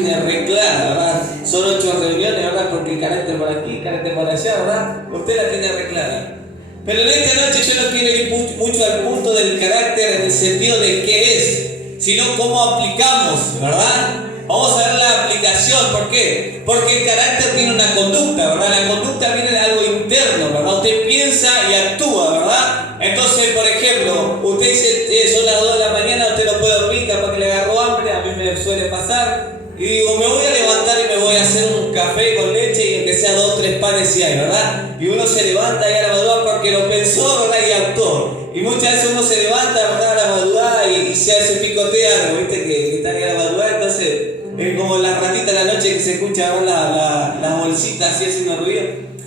tiene re clara, ¿verdad? Son 8 reuniones, ¿verdad? Porque el carácter para aquí, el carácter para allá, ¿verdad? Usted la tiene re clara. Pero en esta noche yo no quiero ir mucho al punto del carácter en el sentido de qué es, sino cómo aplicamos, ¿verdad? Vamos a ver la aplicación. ¿Por qué? Porque el carácter tiene una conducta, ¿verdad? La conducta viene de algo interno, ¿verdad? Usted piensa y actúa, ¿verdad? Entonces, por ejemplo, usted dice, son las 2 de la mañana, usted no puede dormir, capaz que le agarró hambre, a mí me suele pasar. Y digo, me voy a levantar y me voy a hacer un café con leche y aunque sea 2 o 3 panes si hay, ¿verdad? Y uno se levanta y a la madrugada porque lo pensó, ¿verdad? Y actuó. Y muchas veces uno se levanta, ¿verdad? A la madrugada y se hace picotear, ¿viste? Que está ahí a la madrugada, entonces es como las ratitas de la noche que se escucha, ¿verdad? La bolsita así haciendo ruido.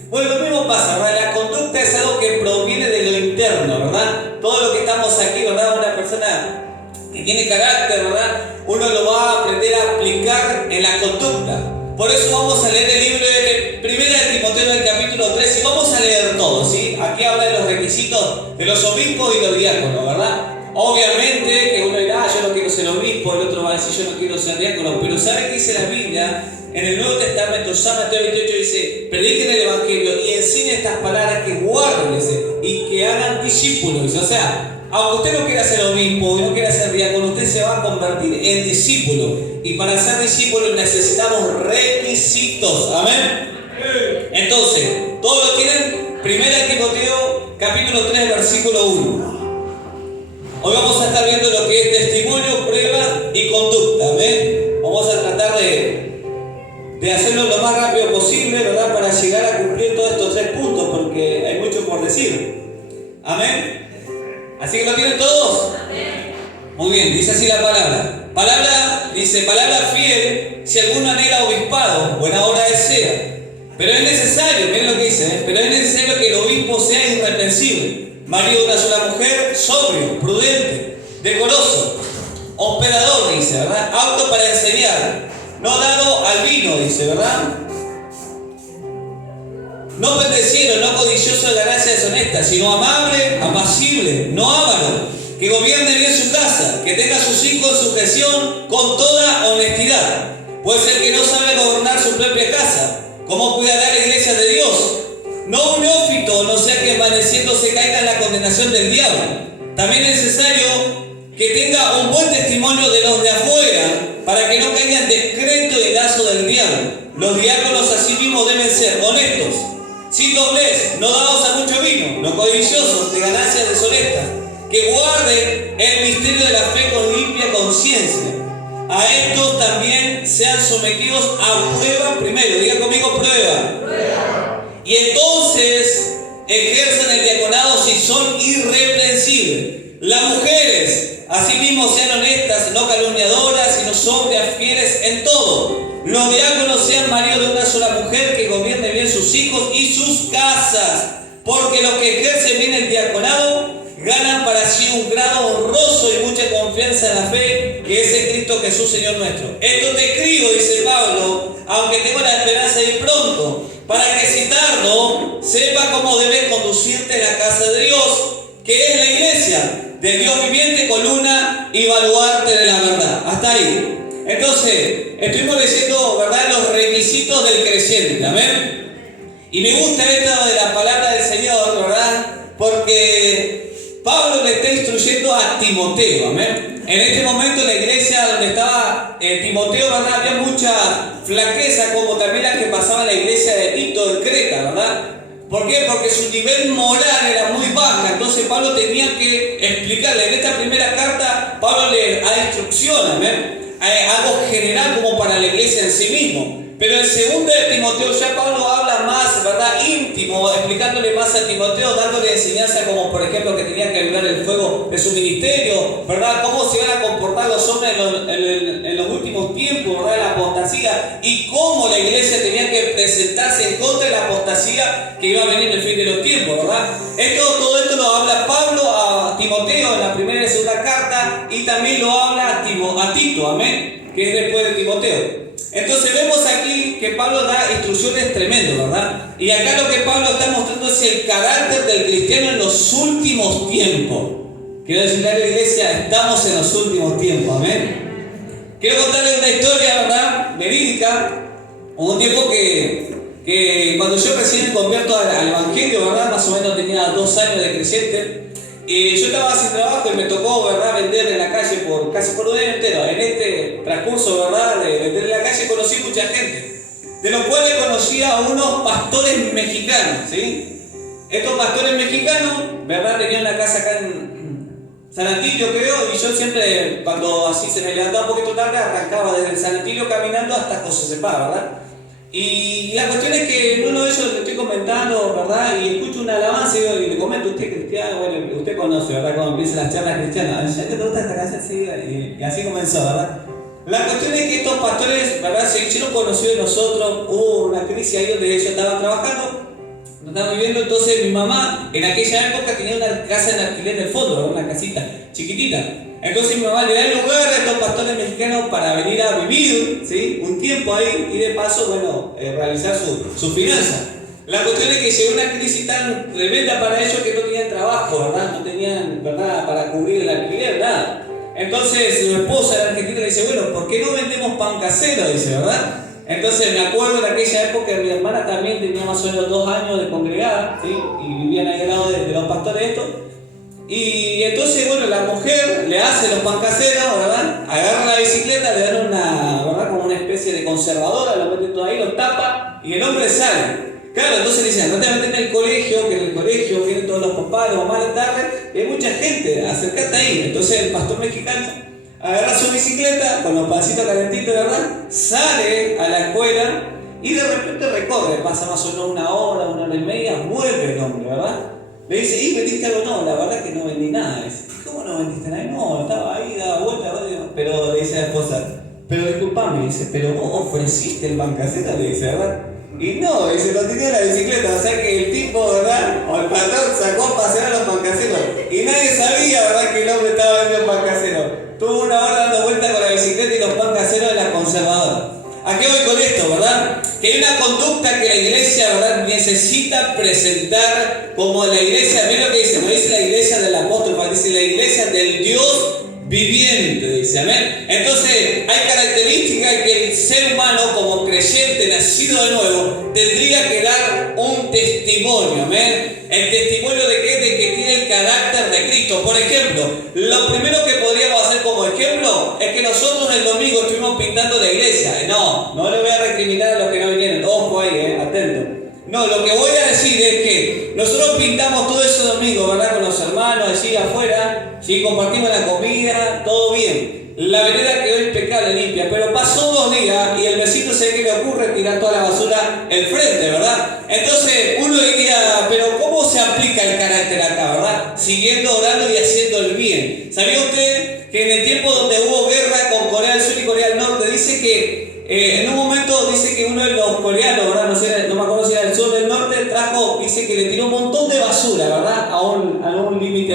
Bueno, lo mismo pasa, ¿verdad? La conducta es algo que proviene de lo interno, ¿verdad? Todo lo que estamos aquí, ¿verdad? Una persona que tiene carácter, ¿verdad? Uno lo va a aprender a aplicar en la conducta. Por eso vamos a leer el libro de 1 de Timoteo, el capítulo 3, y vamos a leer todo, ¿sí? Aquí habla de los requisitos de los obispos y los diáconos, ¿verdad? Obviamente que uno dirá, yo no quiero ser obispo, el otro va a decir, yo no quiero ser diácono, pero ¿sabe qué dice la Biblia? En el Nuevo Testamento, San Mateo 28 dice, prediquen el Evangelio y enseñen estas palabras, que guarden, dice, y que hagan discípulos, dice. O sea, aunque usted no quiera ser obispo y no quiera ser diácono, usted se va a convertir en discípulo. Y para ser discípulo necesitamos requisitos. Amén. Entonces, todos lo tienen. 1 Timoteo capítulo 3, versículo 1. Hoy vamos a estar viendo lo que es testimonio, prueba y conducta. Amén. Vamos a tratar de hacerlo lo más rápido posible, ¿verdad? Para llegar a cumplir todos estos 3 puntos, porque hay mucho por decir. Amén. ¿Así que lo tienen todos? Amén. Muy bien, dice así la palabra. Dice, palabra fiel, si alguno anhela obispado, buena hora desea. Pero es necesario, miren lo que dice, pero es necesario que el obispo sea irreprensible, marido de una sola mujer, sobrio, prudente, decoroso, hospedador, dice, ¿verdad? Apto para enseñar, no dado al vino, dice, ¿verdad? No pendenciero, no codicioso de ganancias deshonestas, sino amable, apacible, no avaro, que gobierne bien su casa, que tenga a sus hijos en sujeción con toda honestidad. Pues el que no sabe gobernar su propia casa, ¿cómo cuidará la iglesia de Dios? No un neófito, no sea que envaneciéndose caiga en la condenación del diablo. También es necesario que tenga un buen testimonio de los de afuera, para que no caiga en decreto y lazo del diablo. Los diáconos asimismo deben ser honestos, sin doblez, no dados a mucho vino, no codiciosos de ganancias deshonestas, que guarden el misterio de la fe con limpia conciencia. A estos también sean sometidos a prueba primero. Diga conmigo, prueba. Y entonces ejerzan el diaconado si son irreprensibles. Las mujeres, asimismo, sean honestas, no calumniadoras, sino sobrias, fieles en todo. Los diáconos sean maridos de una sola mujer, que gobierne bien sus hijos y sus casas. Porque los que ejercen bien el diaconado ganan para sí un grado honroso y mucha confianza en la fe, que es en Cristo Jesús, Señor nuestro. Esto te escribo, dice Pablo, aunque tengo la esperanza de ir pronto, para que si tardo, sepa cómo debes conducirte en la casa de Dios, que es la iglesia del Dios viviente, columna y baluarte de la verdad. Hasta ahí. Entonces, estuvimos diciendo, ¿verdad?, los requisitos del creyente. Amén. Y me gusta esto de la palabra del Señor, ¿verdad? Porque Pablo le está instruyendo a Timoteo, amén. En este momento en la iglesia donde estaba Timoteo, ¿verdad?, había mucha flaqueza, como también la que pasaba en la iglesia de Tito en Creta, ¿verdad? ¿Por qué? Porque su nivel moral era muy baja. Entonces Pablo tenía que explicarle. En esta primera carta Pablo le da instrucción, amén, algo general como para la iglesia en sí mismo. Pero en 2 de Timoteo ya Pablo habla más, ¿verdad?, íntimo, explicándole más a Timoteo, dándole enseñanza como por ejemplo que tenía que avivar el fuego de su ministerio, ¿verdad?, cómo se iban a comportar los hombres en los últimos tiempos, ¿verdad?, la apostasía, y cómo la iglesia tenía que presentarse en contra de la apostasía que iba a venir en el fin de los tiempos, ¿verdad? Todo esto lo habla Pablo a Timoteo en la primera y segunda carta, y también lo habla a Tito, amén, que es después de Timoteo. Entonces vemos aquí que Pablo da instrucciones tremendas, ¿verdad? Y acá lo que Pablo está mostrando es el carácter del cristiano en los últimos tiempos. Quiero decirle a la iglesia, estamos en los últimos tiempos, amén. Quiero contarles una historia, ¿verdad? Verídica. Hubo un tiempo que cuando yo recién me convierto al Evangelio, ¿verdad? Más o menos tenía 2 años de creyente. Y yo estaba sin trabajo y me tocó, ¿verdad?, vender en la calle casi por un año entero. En este transcurso, ¿verdad?, de vender en la calle conocí mucha gente, de los cuales conocí a unos pastores mexicanos, ¿sí? Estos pastores mexicanos, ¿verdad?, tenían una casa acá en San Atilio, creo, y yo siempre, cuando así se me levantaba un poquito tarde, arrancaba desde el San Atilio caminando hasta José Cepá, ¿verdad? Y la cuestión es que en uno de ellos le estoy comentando, ¿verdad? Y escucho una alabanza y le comento, usted es cristiano, bueno, usted conoce, ¿verdad? Cuando empiezan las charlas cristianas, ¿ya te gusta esta canción? Sí, y así comenzó, ¿verdad? La cuestión es que estos pastores, ¿verdad?, se hicieron conocidos de nosotros. Hubo una crisis ahí donde ellos estaban trabajando, no estaban viviendo. Entonces mi mamá en aquella época tenía una casa en alquiler en el fondo, ¿verdad?, una casita chiquitita. Entonces mi mamá le da el lugar a estos pastores mexicanos para venir a vivir, ¿sí?, un tiempo ahí y de paso, bueno, realizar su finanza. La cuestión es que llegó una crisis tan tremenda para ellos que no tenían trabajo, ¿verdad? No tenían, ¿verdad?, para cubrir el alquiler, nada. Entonces su esposa, la argentina, le dice, bueno, ¿por qué no vendemos pan casero? Dice, ¿verdad? Entonces me acuerdo en aquella época mi hermana también tenía más o menos 2 años de congregada, ¿sí?, y vivían ahí al lado de los pastores estos. Y entonces, bueno, la mujer le hace los pan caseros, ¿verdad? Agarra la bicicleta, le dan una, ¿verdad?, como una especie de conservadora, lo meten todo ahí, lo tapa y el hombre sale. Claro, entonces le dicen, no te metes en el colegio, que en el colegio vienen todos los papás, los mamás de tarde, y hay mucha gente, acercate ahí. Entonces el pastor mexicano agarra su bicicleta con los pancitos calentitos, ¿verdad? Sale a la escuela y de repente recorre, pasa más o menos 1 hora, 1 hora y media, vuelve el hombre, ¿verdad? Le dice, ¿y vendiste algo? No, la verdad que no vendí nada. Dice, ¿cómo no vendiste nada? No, estaba ahí, daba vuelta, pero le dice a la esposa, pero disculpame, dice, pero vos ofreciste el pan casero, le dice, ¿verdad? Y no, dice, lo tenía en la bicicleta, o sea que el tipo, ¿verdad?, o el patrón sacó a pasear a los pan caseros y nadie sabía, ¿verdad?, que el hombre estaba vendiendo pan casero. Tuvo 1 hora dando vuelta con la bicicleta y los pan caseros de la conservadora. ¿A qué voy con esto, verdad? Que hay una conducta que la iglesia, ¿verdad?, necesita presentar como la iglesia. Miren lo que dice, no dice la iglesia del apóstol, dice la iglesia del Dios viviente, dice, amén. Entonces, hay características que el ser humano, como creyente, nacido de nuevo, tendría que dar un testimonio, amén. ¿El testimonio de qué? De que tiene el carácter de Cristo. Por ejemplo, lo primero que podríamos hacer como ejemplo es que nosotros el domingo estuvimos pintando la iglesia. No le voy a recriminar a los que no vinieron. Ojo ahí, atento. No, lo que voy a decir es que nosotros pintamos todo ese domingo, ¿verdad?, con los hermanos allí afuera, ¿sí?, compartimos la comida, todo bien. La vereda quedó impecable, limpia, pero pasó 2 días y el vecino se ve que le ocurre tirar toda la basura al frente, ¿verdad? Entonces uno diría, pero ¿cómo se aplica el carácter acá, verdad? Siguiendo orando y haciendo el bien. ¿Sabía usted que en el tiempo donde hubo guerra con Corea del Sur y Corea del Norte, dice que en un momento dice que uno de los coreanos, ¿verdad?, no me acuerdo si era del sur o del norte, dice que le tiró un montón de basura, ¿verdad?, a un límite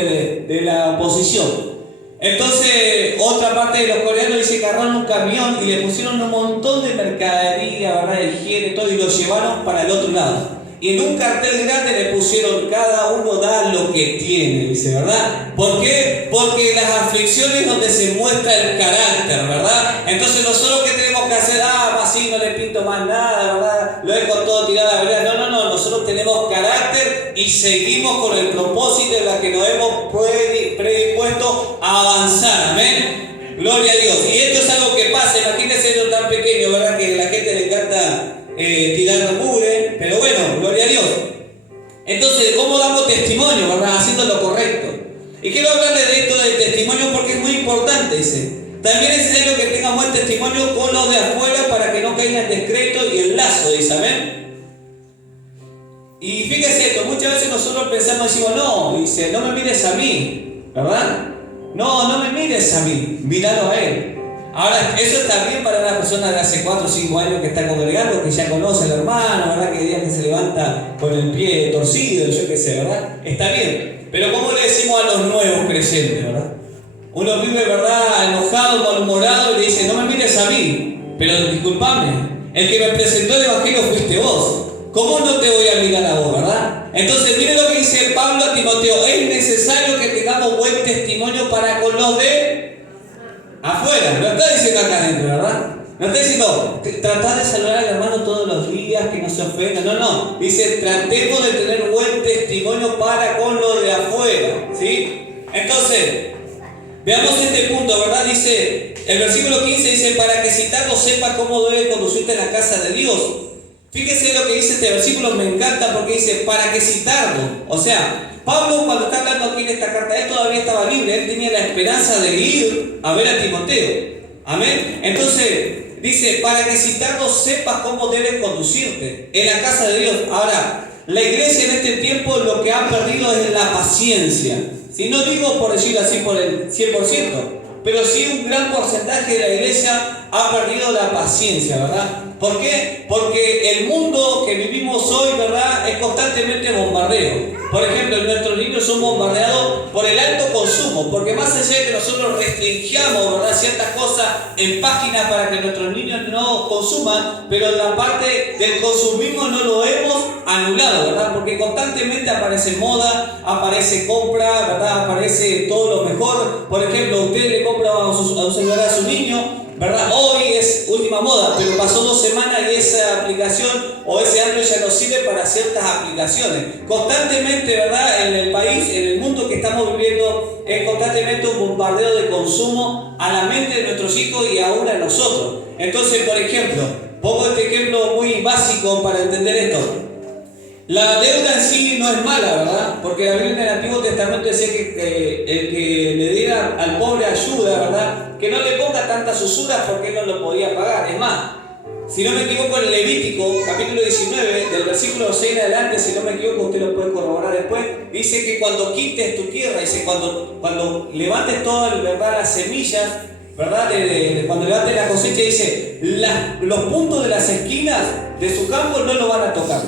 de la oposición. Entonces, otra parte de los coreanos dice que agarraron un camión y le pusieron un montón de mercadería, ¿verdad?, de higiene, todo, y lo llevaron para el otro lado. Y en un cartel grande le pusieron, cada uno da lo que tiene, dice, ¿verdad? ¿Por qué? Porque las aflicciones es donde se muestra el carácter, ¿verdad? Entonces nosotros ¿qué tenemos que hacer? Así no le pinto más nada, ¿verdad? Lo dejo todo tirado a la verdad. No, nosotros tenemos carácter y seguimos con el propósito en la que nos hemos predispuesto a avanzar, ¿amén? Gloria a Dios. Y esto es algo que pasa, imagínense algo tan pequeño, ¿verdad?, que a la gente le encanta tirar mugre, pero bueno, gloria a Dios. Entonces, ¿cómo damos testimonio, verdad? Haciendo lo correcto. Y quiero hablarles de esto del testimonio porque es muy importante, dice. También es necesario que tengan buen testimonio con los de afuera para que no caigan en descrédito y el lazo, dice, amén. Y fíjese esto, muchas veces nosotros pensamos, decimos, no, dice, no me mires a mí, ¿verdad? No me mires a mí, míralo a él. Ahora, eso está bien para una persona de hace 4 o 5 años que está congregando, que ya conoce al hermano, ¿verdad?, que día que se levanta con el pie torcido, yo qué sé, ¿verdad? Está bien. Pero ¿cómo le decimos a los nuevos creyentes, verdad? Uno vive, ¿verdad?, enojado, malhumorado y le dice, no me mires a mí, pero disculpame, el que me presentó el evangelio fuiste vos. ¿Cómo no te voy a mirar a vos, verdad? Entonces, mire lo que dice Pablo a Timoteo, es necesario que tengamos buen testimonio para con los de Afuera, no está diciendo acá adentro, ¿verdad? No está diciendo, tratad de saludar al hermano todos los días, que no se ofenda. No, no. Dice, tratemos de tener buen testimonio para con lo de afuera, ¿sí? Entonces, veamos este punto, ¿verdad? Dice, el versículo 15 dice, para que citando sepa cómo debe conducirte en la casa de Dios. Fíjese lo que dice este versículo, me encanta porque dice, para que citarlo. O sea, Pablo cuando está hablando aquí en esta carta, él todavía estaba libre, él tenía la esperanza de ir a ver a Timoteo. Amén. Entonces, dice, para que citarlo sepas cómo debes conducirte en la casa de Dios. Ahora, la iglesia en este tiempo lo que ha perdido es la paciencia. Si no digo por decirlo así por el 100%, pero sí un gran porcentaje de la iglesia ha perdido la paciencia, ¿verdad? ¿Por qué? Porque el mundo que vivimos hoy, ¿verdad?, es constantemente bombardeo. Por ejemplo, nuestros niños son bombardeados por el alto consumo, porque más allá de que nosotros restringamos, ¿verdad?, ciertas cosas en páginas para que nuestros niños no consuman, pero la parte del consumismo no lo hemos anulado, ¿verdad? Porque constantemente aparece moda, aparece compra, ¿verdad?, aparece todo lo mejor. Por ejemplo, usted le compra a un celular a su niño, ¿verdad? Hoy es última moda, pero pasó 2 semanas y esa aplicación o ese Android ya no sirve para ciertas aplicaciones. Constantemente, ¿verdad?, en el país, en el mundo que estamos viviendo, es constantemente un bombardeo de consumo a la mente de nuestros hijos y aún a nosotros. Entonces, por ejemplo, pongo este ejemplo muy básico para entender esto. La deuda en sí no es mala, ¿verdad? Porque la Biblia en el Antiguo Testamento decía que el que le diera al pobre ayuda, ¿verdad?, que no le ponga tantas usuras porque él no lo podía pagar. Es más, si no me equivoco, en Levítico, capítulo 19, del versículo 6 en adelante, si no me equivoco, usted lo puede corroborar después, dice que cuando quites tu tierra, dice cuando levantes todas, ¿verdad?, las semillas, ¿verdad?, cuando levantes la cosecha, dice, los puntos de las esquinas de su campo no lo van a tocar.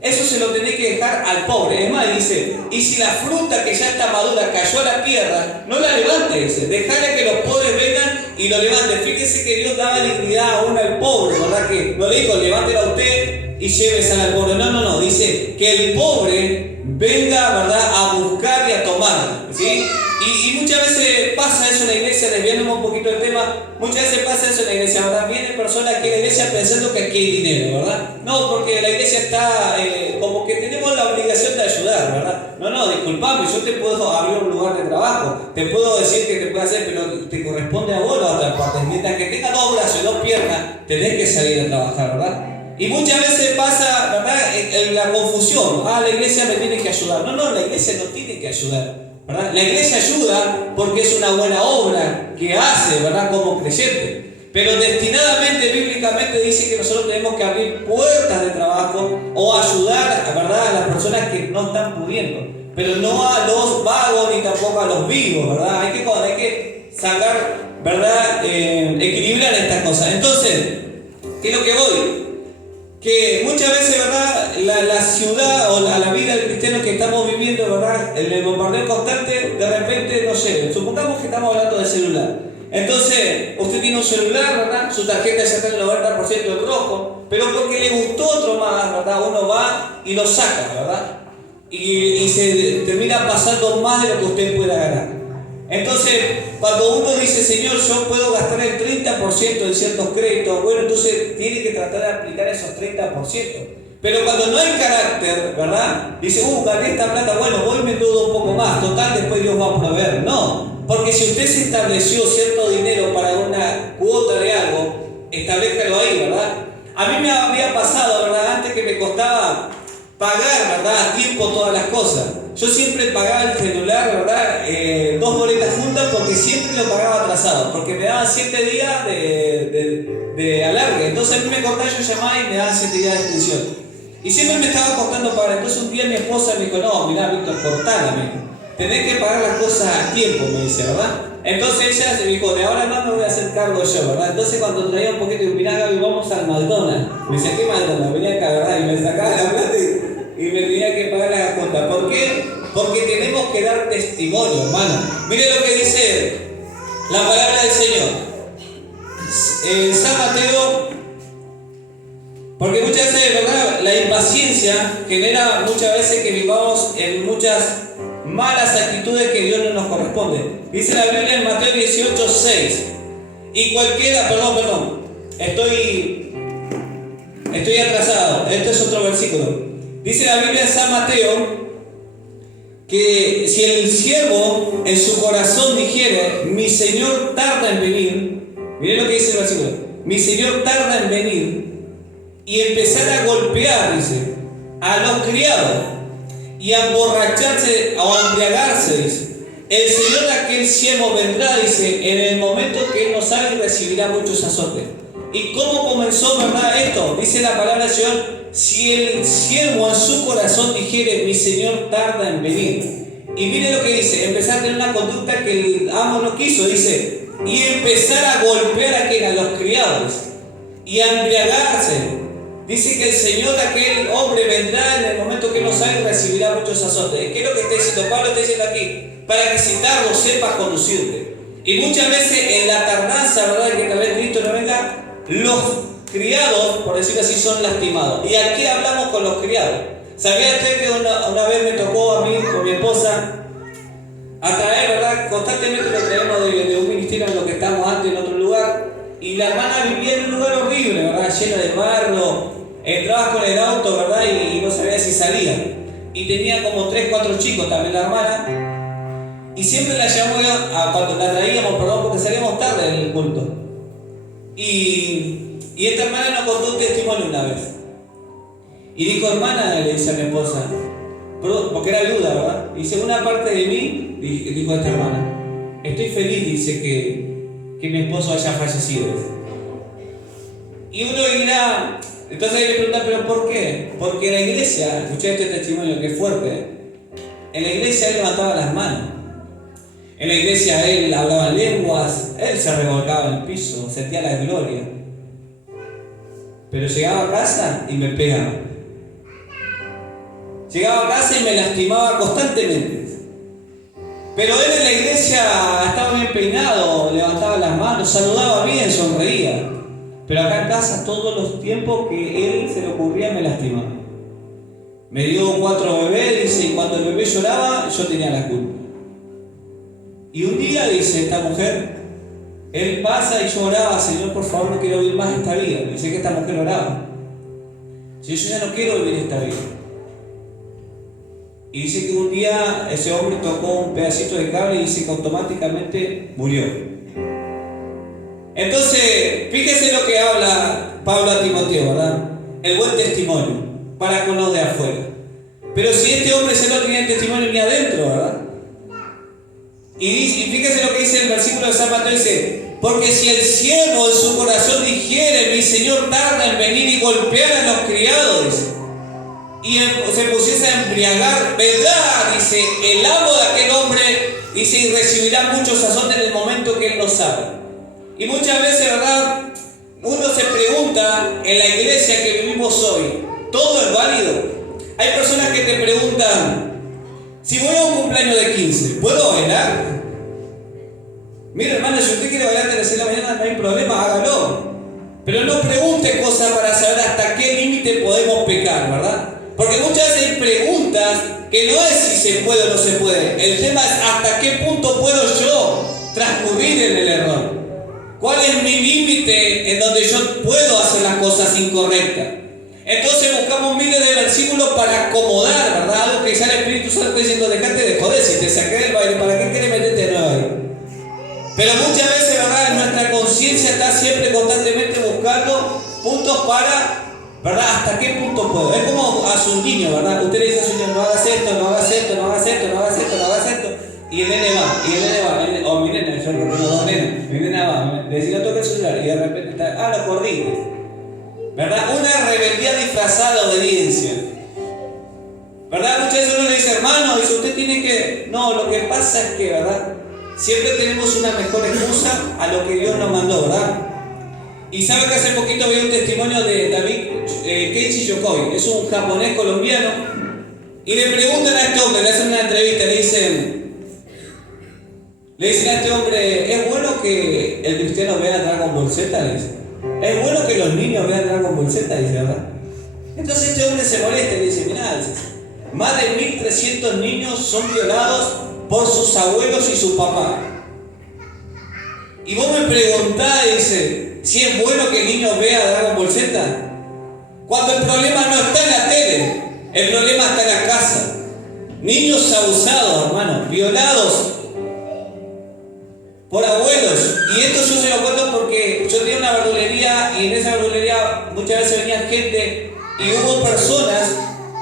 Eso se lo tenés que dejar al pobre. Es más, dice, y si la fruta que ya está madura cayó a la tierra, no la levantes, dejale que los pobres vengan y lo levanten. Fíjese que Dios daba dignidad aún al pobre, ¿verdad? Que no le dijo, levántela a usted y llévesela al pobre. No, dice que el pobre venga, ¿verdad?, a buscar y a tomar, ¿sí? Y muchas veces pasa eso en la iglesia, desviándome un poquito del tema, muchas veces pasa eso en la iglesia, ¿verdad? Vienen personas aquí a la iglesia pensando que aquí hay dinero, ¿verdad? No, porque la iglesia está como que tenemos la obligación de ayudar, ¿verdad? No, disculpame, yo te puedo abrir un lugar de trabajo, te puedo decir que te puedo hacer, pero te corresponde a vos la otra parte. Mientras que tengas 2 brazos y 2 piernas, tenés que salir a trabajar, ¿verdad? Y muchas veces pasa, ¿verdad?, en la confusión. La iglesia me tiene que ayudar. No, la iglesia no tiene que ayudar, ¿verdad? La iglesia ayuda porque es una buena obra que hace, ¿verdad?, como creyente. Pero destinadamente, bíblicamente, dice que nosotros tenemos que abrir puertas de trabajo o ayudar, ¿verdad?, a las personas que no están pudiendo. Pero no a los vagos ni tampoco a los vivos, ¿verdad? Hay que sacar, ¿verdad?, equilibrar estas cosas. Entonces, ¿qué es lo que voy? Que muchas veces, ¿verdad?, la ciudad o la vida del cristiano que estamos viviendo, ¿verdad?, el bombardeo constante, de repente, no sé, supongamos que estamos hablando de celular. Entonces, usted tiene un celular, ¿verdad?, su tarjeta ya está en el 90% del rojo, pero porque le gustó otro más, ¿verdad?, uno va y lo saca, ¿verdad?, y se termina pasando más de lo que usted pueda ganar. Entonces, cuando uno dice, Señor, yo puedo gastar el 30% en ciertos créditos, bueno, entonces tiene que tratar de aplicar esos 30%. Pero cuando no hay carácter, ¿verdad?, dice, gané esta plata, bueno, voy y me endeudo un poco más, total, después Dios va a proveer. No, porque si usted se estableció cierto dinero para una cuota de algo, establezcalo ahí, ¿verdad? A mí me había pasado, ¿verdad?, antes que me costaba pagar, ¿verdad?, a tiempo todas las cosas. Yo siempre pagaba el celular, ¿verdad?, 2 boletas juntas porque siempre lo pagaba atrasado, porque me daban 7 días de alargue. Entonces a mí me cortaba, yo llamaba y me daban 7 días de extensión. Y siempre me estaba costando pagar. Entonces un día mi esposa me dijo, no, mirá, Víctor, cortala, me dijo. Tenés que pagar las cosas a tiempo, me dice, ¿verdad? Entonces ella me dijo, de ahora en más me voy a hacer cargo yo, ¿verdad? Entonces cuando traía un poquito, mirá, Gaby, vamos al McDonald's. Me dice, ¿qué McDonald's? Venía acá, ¿verdad? Y me sacaba la plata y me tenía que pagar la cuenta. ¿Por qué? Porque tenemos que dar testimonio, hermano. Mire lo que dice la palabra del Señor. En San Mateo, porque muchas veces, ¿verdad?, la impaciencia genera muchas veces que vivamos en muchas malas actitudes que Dios no nos corresponde. Dice la Biblia en Mateo 18:6. Y cualquiera, perdón, estoy atrasado, este es otro versículo. Dice la Biblia en San Mateo que si el siervo en su corazón dijere, mi Señor tarda en venir, miren lo que dice el versículo, mi Señor tarda en venir, y empezar a golpear, dice, a los criados, y a emborracharse o a embriagarse, dice, el Señor de aquel siervo vendrá, dice, en el momento que él no sabe y recibirá muchos azotes. ¿Y cómo comenzó, verdad, esto? Dice la palabra del Señor, si el siervo en su corazón dijere, mi Señor tarda en venir. Y mire lo que dice, empezar a tener una conducta que el amo no quiso, dice, y empezar a golpear a los criados, y a embriagarse. Dice que el Señor de aquel hombre vendrá en el momento que no sabe y recibirá muchos azotes. ¿Qué es lo que está diciendo? Pablo está diciendo aquí, para que si tardo sepas conducirte. Y muchas veces en la tardanza, ¿verdad?, que tal vez Cristo no venga, los criados, por decirlo así, son lastimados. ¿Y aquí hablamos con los criados? ¿Sabía usted que una vez me tocó a mí, con mi esposa, a traer, ¿verdad? Constantemente lo traemos de un ministerio en lo que estamos antes en otro lugar, y la hermana vivía en un lugar horrible, ¿verdad?, lleno de barro. Entrabas con el auto, ¿verdad?, y no sabía si salía. Y tenía como 3, 4 chicos también la hermana. Y siempre la llamamos cuando la traíamos, porque salíamos tarde en el culto. Y esta hermana nos contó un testimonio una vez. Y dijo, hermana, le dice a mi esposa, porque era viuda, ¿verdad? Dice, una parte de mí, dijo esta hermana, estoy feliz, dice, que mi esposo haya fallecido. Y uno dirá, entonces hay que preguntar, ¿pero por qué? Porque en la iglesia, escuché este testimonio que es fuerte, en la iglesia él levantaba las manos. En la iglesia él hablaba lenguas, él se revolcaba en el piso, sentía la gloria. Pero llegaba a casa y me pegaba. Llegaba a casa y me lastimaba constantemente. Pero él en la iglesia estaba bien peinado, levantaba las manos, saludaba bien, sonreía. Pero acá en casa todos los tiempos que él se le ocurría me lastimaba. Me dio 4 bebés, dice, y cuando el bebé lloraba yo tenía la culpa. Y un día, dice esta mujer, él pasa y yo oraba, Señor, por favor, no quiero vivir más esta vida. Dice que esta mujer oraba. Dice, yo ya no quiero vivir esta vida. Y dice que un día ese hombre tocó un pedacito de cable y dice que automáticamente murió. Entonces, fíjese lo que habla Pablo a Timoteo, ¿verdad? El buen testimonio para con los de afuera. Pero si este hombre se no tenía testimonio ni adentro, ¿verdad? Y fíjese lo que dice el versículo de San Mateo, dice, porque si el siervo en su corazón dijere, mi Señor tarda en venir y golpear a los criados, dice, y se pusiese a embriagar, vendrá, dice, el amo de aquel hombre, dice, y recibirá muchos azotes en el momento que él no sabe. Y muchas veces, ¿verdad?, uno se pregunta en la iglesia que vivimos hoy, ¿todo es válido? Hay personas que te preguntan, si voy a un cumpleaños de 15, ¿puedo bailar? Mira, hermano, si usted quiere bailar de las 6 de la mañana, no hay problema, hágalo. Pero no pregunte cosas para saber hasta qué límite podemos pecar, ¿verdad? Porque muchas veces hay preguntas que no es si se puede o no se puede. El tema es hasta qué punto puedo yo transcurrir en el error. ¿Cuál es mi límite en donde yo puedo hacer las cosas incorrectas? Entonces buscamos miles de versículos para acomodar, ¿verdad? Algo que ya el Espíritu Santo está diciendo, dejate de joder, si te saqué del baile, ¿para qué querés meterte de nuevo ahí? Pero muchas veces, ¿verdad?, nuestra conciencia está siempre constantemente buscando puntos para, ¿verdad?, hasta qué punto puedo. Es como a su niño, ¿verdad? Usted le dice a su niño, no hagas esto, no hagas esto, no hagas esto, no hagas esto, no hagas esto. Y el nene va, o mi nena, yo tengo 2 nenas, mi nena va, le dice, no toque el celular, y de repente está, los cordiles. ¿Verdad? Una rebeldía disfrazada de obediencia. ¿Verdad? Muchas veces uno le dice, hermano, dice, usted tiene que... No, lo que pasa es que, ¿verdad?, siempre tenemos una mejor excusa a lo que Dios nos mandó, ¿verdad? Y sabe que hace poquito vi un testimonio de David Keiichi Yokoi, es un japonés colombiano, y le preguntan a este hombre, le hacen una entrevista, le dicen a este hombre, ¿es bueno que el cristiano vea Dragon Ball Z? Le dice. Es bueno que los niños vean Dragon Ball Z, dice, ¿verdad? Entonces este hombre se molesta y le dice, mirá, más de 1.300 niños son violados por sus abuelos y su papá. Y vos me preguntás, dice, si es bueno que el niño vea Dragon Ball Z. Cuando el problema no está en la tele, el problema está en la casa. Niños abusados, hermanos, violados por abuelos. Y esto yo se lo cuento porque yo tenía una verdulería y en esa verdulería muchas veces venía gente y hubo personas,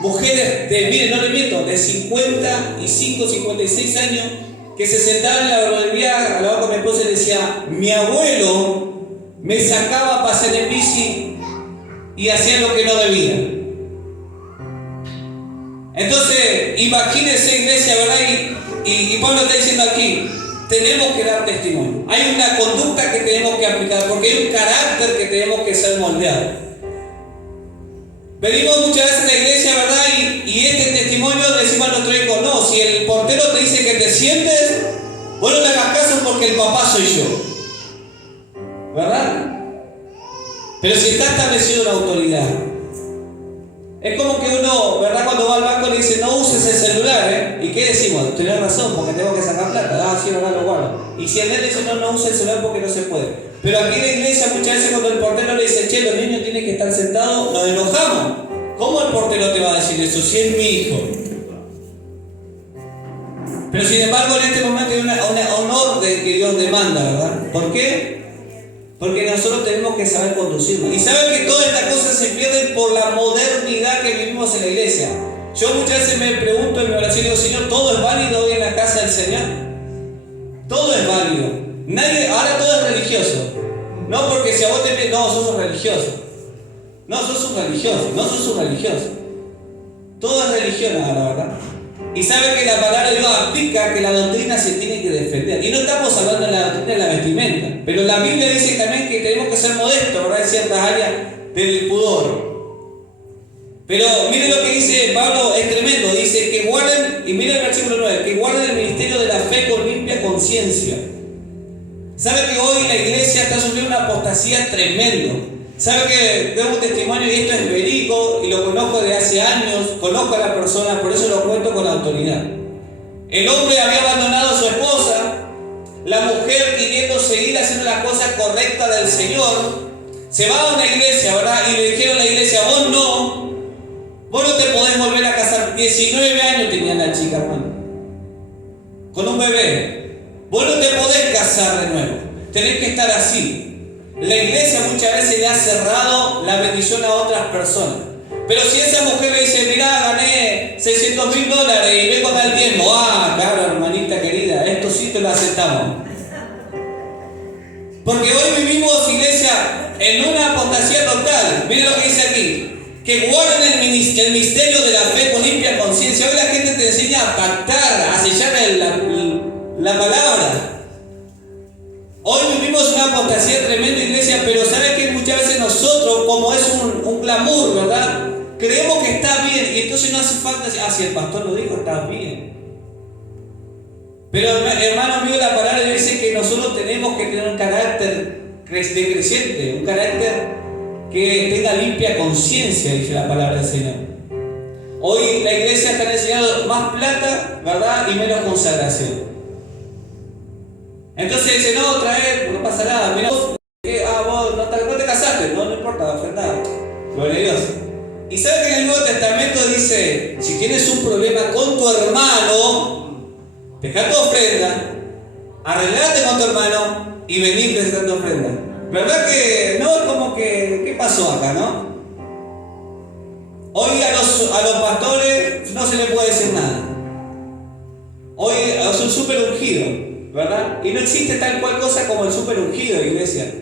mujeres de, miren, no les miento, de 55, 56 años, que se sentaban en la verdulería, hablaba con mi esposa y decía, mi abuelo me sacaba a pasear en bici y hacía lo que no debía. Entonces, imagínense, iglesia, ¿verdad? Y Pablo está diciendo aquí, tenemos que dar testimonio. Hay una conducta que tenemos que aplicar, porque hay un carácter que tenemos que ser moldeado. Venimos muchas veces a la iglesia, ¿verdad? Y este testimonio le decimos a nuestro hijo, no, si el portero te dice que te sientes, vos no le hagas caso porque el papá soy yo. ¿Verdad? Pero si está establecido la autoridad, es como que uno, ¿verdad? Cuando va al banco le dice, no uses el celular, ¿eh? ¿Y qué decimos? Tenés razón, porque tengo que sacar plata. Ah, sí, ahora lo guardo. Y si el nene dice, no use el celular porque no se puede. Pero aquí en la iglesia muchas veces cuando el portero le dice, che, los niños tienen que estar sentados, nos enojamos. ¿Cómo el portero te va a decir eso si es mi hijo? Pero sin embargo en este momento hay un orden que Dios demanda, ¿verdad? ¿Por qué? Porque nosotros tenemos que saber conducirnos. Y saben que todas estas cosas se pierden por la modernidad que vivimos en la iglesia. Yo muchas veces me pregunto en mi oración, digo, Señor, ¿todo es válido hoy en la casa del Señor? Todo es válido. Ahora todo es religioso. No porque si a vos te... No, sos un religioso. No, sos un religioso. No sos un religioso. Todo es religión ahora, ¿verdad? Y sabe que la palabra de Dios aplica que la doctrina se tiene que defender. Y no estamos hablando de la doctrina de la vestimenta. Pero la Biblia dice también que tenemos que ser modestos, ¿verdad? En ciertas áreas del pudor. Pero miren lo que dice Pablo, es tremendo. Dice que guarden, y miren el versículo 9, que guarden el ministerio de la fe con limpia conciencia. ¿Sabe que hoy la iglesia está sufriendo una apostasía tremendo? ¿Sabe que tengo un testimonio y esto es verídico y lo conozco desde hace años? Conozco a la persona, por eso lo cuento con autoridad. El hombre había abandonado a su esposa, la mujer queriendo seguir haciendo las cosas correctas del Señor, se va a una iglesia, ¿verdad? Y le dijeron a la iglesia, vos no te podés volver a casar. 19 años tenía la chica, hermano, con un bebé. Vos no te podés casar de nuevo, tenés que estar así. La iglesia muchas veces le ha cerrado la bendición a otras personas. Pero si esa mujer le dice, mirá, gané $600,000 y vengo a dar el diezmo. Ah, claro, hermanita querida, esto sí te lo aceptamos. Porque hoy vivimos, iglesia, en una apostasía total. Miren lo que dice aquí. Que guarden el misterio de la fe con limpia conciencia. Hoy la gente te enseña a pactar, a sellar la palabra. Hoy vivimos una apostasía tremenda, iglesia, pero ¿sabe que muchas veces nosotros, como es un clamor, ¿verdad? Creemos que está bien y entonces no hace falta decir, si el pastor lo dijo, está bien. Pero hermano mío, la palabra de Dios dice que nosotros tenemos que tener un carácter decreciente, un carácter que tenga limpia conciencia, dice la palabra del Señor. Hoy la iglesia está enseñando más plata, ¿verdad? Y menos consagración. Entonces dice, no, traer, no pasa nada, mira, vos no te casaste, no importa, ofrendar. Gloria a Dios. Y sabe que en el Nuevo Testamento dice, si tienes un problema con tu hermano, deja tu ofrenda, arreglate con tu hermano y vení presentando ofrenda. ¿Verdad que no? Como que, ¿qué pasó acá, no? Hoy a los pastores no se les puede decir nada. Hoy son súper ungidos, ¿verdad? Y no existe tal cual cosa como el súper ungido, iglesia.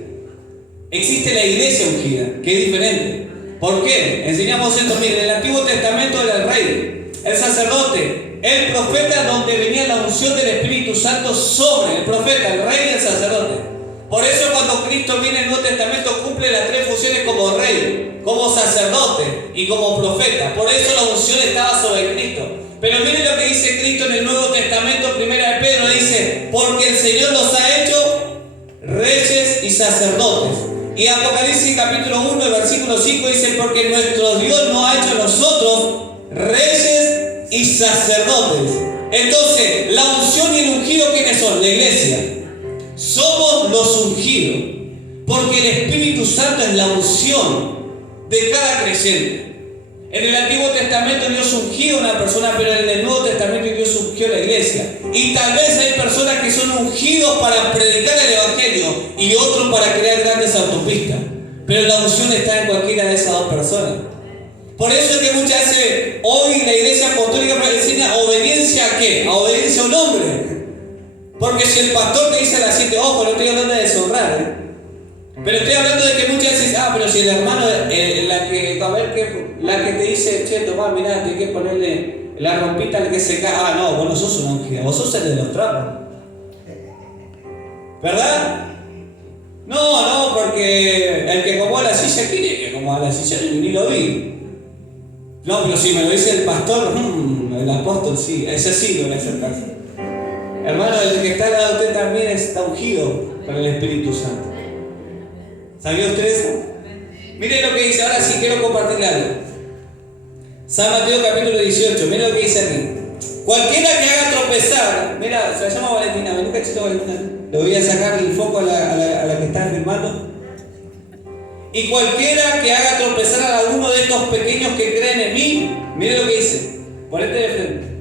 Existe la iglesia ungida, que es diferente. ¿Por qué? Enseñamos esto, miren, en el Antiguo Testamento era el rey, el sacerdote, el profeta, donde venía la unción del Espíritu Santo sobre el profeta, el rey y el sacerdote. Por eso cuando Cristo viene en el Nuevo Testamento cumple las tres funciones como rey, como sacerdote y como profeta. Por eso la unción estaba sobre Cristo. Pero miren lo que dice Cristo en el Nuevo Testamento, primera de Pedro, dice, porque el Señor los ha hecho reyes y sacerdotes. Y Apocalipsis capítulo 1, versículo 5 dice, porque nuestro Dios nos ha hecho a nosotros reyes y sacerdotes. Entonces, la unción y el ungido, ¿quiénes son? La iglesia. Somos los ungidos, porque el Espíritu Santo es la unción de cada creyente. En el Antiguo Testamento Dios ungió a una persona, pero en el Nuevo Testamento Dios ungió a la iglesia. Y tal vez hay personas que son ungidos para predicar el Evangelio y otros para crear grandes autopistas. Pero la unción está en cualquiera de esas dos personas. Por eso es que muchas veces hoy la Iglesia Apostólica enseña obediencia ¿a qué? A obediencia a un hombre. Porque si el pastor te dice a las 7, ojo, no estoy hablando de deshonrar, pero estoy hablando de que muchas veces, pero si el hermano, la que te dice, che, tomá, mirá, tienes que ponerle la rompita al que se cae. No, vos no sos una ungida, vos sos el de los trapos. ¿Verdad? No, porque el que acomodó la silla, ¿quién es el que acomodó la silla? Ni lo vi. No, pero si me lo dice el pastor, el apóstol, sí, ese sí lo voy a acercarse. Hermano, el que está al lado de usted también está ungido por el Espíritu Santo. ¿Sabía usted eso? Miren lo que dice, ahora sí quiero compartirle algo. San Mateo capítulo 18, miren lo que dice aquí. Cualquiera que haga tropezar, mira, se llama Valentina, vení cachito Valentina. Le voy a sacar el foco a la que está firmando. Y cualquiera que haga tropezar a uno de estos pequeños que creen en mí, miren lo que dice, ponete de frente.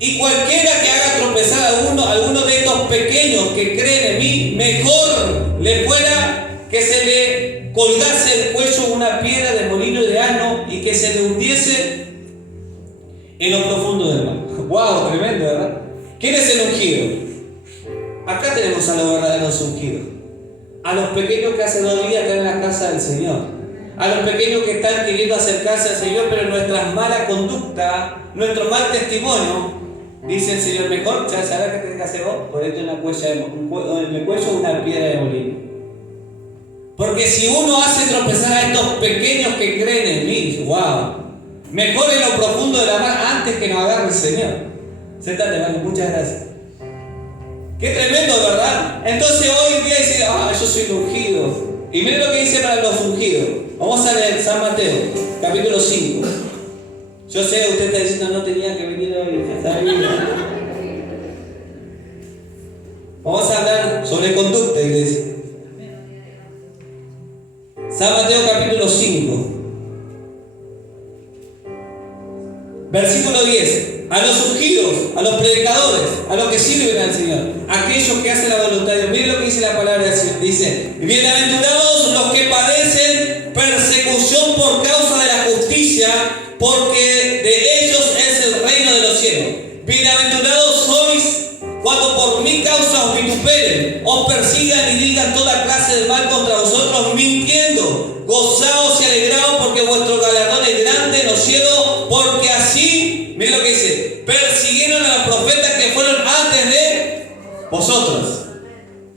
Y cualquiera que haga tropezar a alguno de estos pequeños que creen en mí, mejor le fuera que se le colgase el cuello una piedra de molino de asno y que se le hundiese en lo profundo del mar. ¡Wow! Tremendo, ¿verdad? ¿Quién es el ungido? Acá tenemos a los verdaderos ungidos. A los pequeños que hace 2 días están en la casa del Señor. A los pequeños que están queriendo acercarse al Señor, pero nuestra mala conducta, nuestro mal testimonio, dice el Señor, mejor, ya sabes qué tenés que hacer vos, ponete en el cuello una piedra de molino. Porque si uno hace tropezar a estos pequeños que creen en mí, wow, mejor en lo profundo de la mar antes que nos agarre el Señor. Séntate, hermano, muchas gracias. Qué tremendo, ¿verdad? Entonces hoy en día dice, yo soy el ungido. Y miren lo que dice para los ungidos. Vamos a leer San Mateo, capítulo 5. Yo sé que usted está diciendo, no tenía que venir hoy, está bien. Vamos a hablar sobre conducta, iglesia. San Mateo capítulo 5, versículo 10. A los ungidos, a los predicadores, a los que sirven al Señor, aquellos que hacen la voluntad de Dios. Miren lo que dice la palabra del Señor. Dice, bienaventurados los que padecen persecución por causa de la justicia, porque de ellos es el reino de los cielos. Bienaventurados sois cuando por mi causa os vituperen, os persigan y digan toda clase de mal contra vosotros, mintiendo. Gozaos y alegraos, porque vuestro galardón es grande en los cielos, porque así, miren lo que dice, persiguieron a los profetas que fueron antes de vosotros.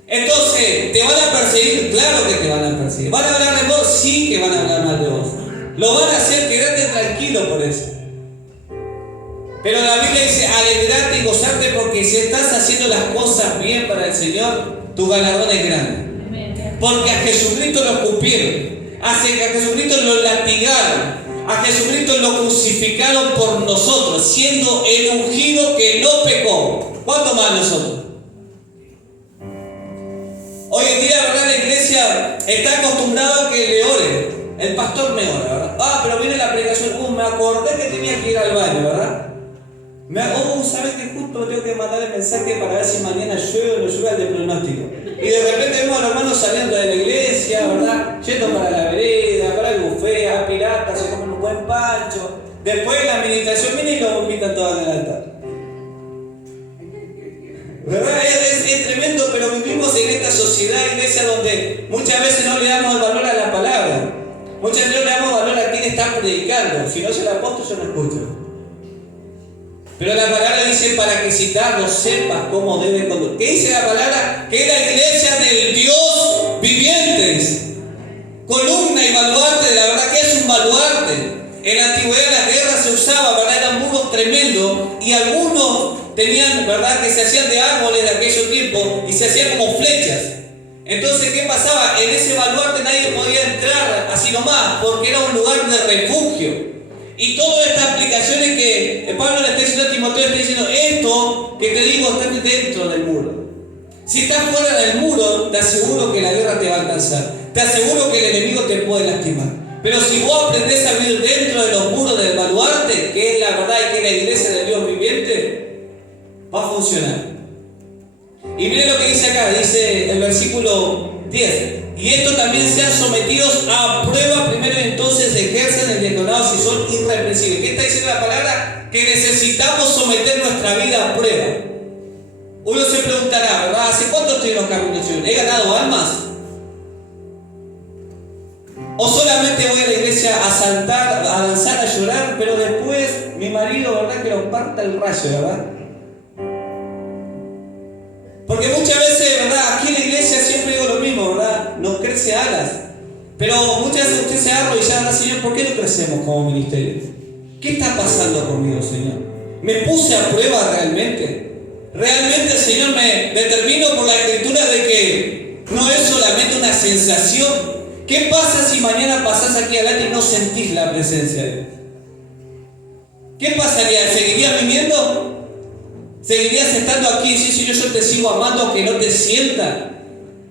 Entonces, ¿te van a perseguir? Claro que te van a perseguir. ¿Van a hablar de vos? Sí que van a hablar mal de vos. Lo van a hacer, quedate tranquilo por eso. Pero la Biblia dice, alegrate y gozarte, porque si estás haciendo las cosas bien para el Señor, tu galardón es grande. Porque a Jesucristo lo escupieron, a Jesucristo lo latigaron, a Jesucristo lo crucificaron por nosotros, siendo el ungido que no pecó. ¿Cuánto más nosotros? Hoy en día, ¿verdad? La iglesia está acostumbrada a que le ore. El pastor me ora, ¿verdad? Pero viene la predicación, me acordé que tenía que ir al baño, ¿verdad? ¿Sabes que justo tengo que mandar el mensaje para ver si mañana llueve o no llueve el pronóstico? Y de repente vemos a los hermanos saliendo de la iglesia, ¿verdad? Yendo para la vereda, para el buffet, a pirata, se comen un buen pancho. Después la administración viene y lo vomitan todas en el altar. ¿Verdad? Es tremendo, pero vivimos en esta sociedad, iglesia, donde muchas veces no le damos el valor a la palabra. Muchas veces no le damos valor a quien está predicando. Si no es el apóstol, yo no escucho. Pero la palabra dice para que citarlo sepas cómo debe conducir. ¿Qué dice la palabra? Que es la iglesia del Dios vivientes. Columna y baluarte, la verdad que es un baluarte. En la antigüedad las guerras se usaba, ¿verdad? Eran muros tremendos y algunos tenían, ¿verdad? Que se hacían de árboles de aquellos tiempos y se hacían como flechas. Entonces, ¿qué pasaba? En ese baluarte nadie podía entrar así nomás, porque era un lugar de refugio. Y todas estas aplicaciones que Pablo le está diciendo a Timoteo, está diciendo, esto que te digo está dentro del muro. Si estás fuera del muro, te aseguro que la guerra te va a alcanzar. Te aseguro que el enemigo te puede lastimar. Pero si vos aprendés a vivir dentro de los muros del baluarte, que es la verdad y que es la iglesia del Dios viviente, va a funcionar. Y miren lo que dice acá, dice el versículo 10. Y esto también sean sometidos a prueba primero y entonces ejercen el diaconado si son irreprensibles. ¿Qué está diciendo la palabra? Que necesitamos someter nuestra vida a prueba. Uno se preguntará, ¿verdad? ¿Hace cuánto estoy en los caminos? ¿He ganado almas? ¿O solamente voy a la iglesia a saltar, a danzar, a llorar, pero después mi marido, ¿verdad? Que lo parta el rayo, ¿verdad? Porque muchas veces, ¿verdad? Aquí en la iglesia siempre digo lo mismo, ¿verdad? Nos crece alas. Pero muchas veces usted se agarra y ya habla, Señor, ¿por qué no crecemos como ministerio? ¿Qué está pasando conmigo, Señor? ¿Me puse a prueba realmente? ¿Realmente el Señor me determino por la escritura de que no es solamente una sensación? ¿Qué pasa si mañana pasás aquí adelante y no sentís la presencia de Dios? ¿Qué pasaría? ¿Seguirías viniendo? ¿Seguirías estando aquí y decir, Señor, yo te sigo amando aunque no te sienta?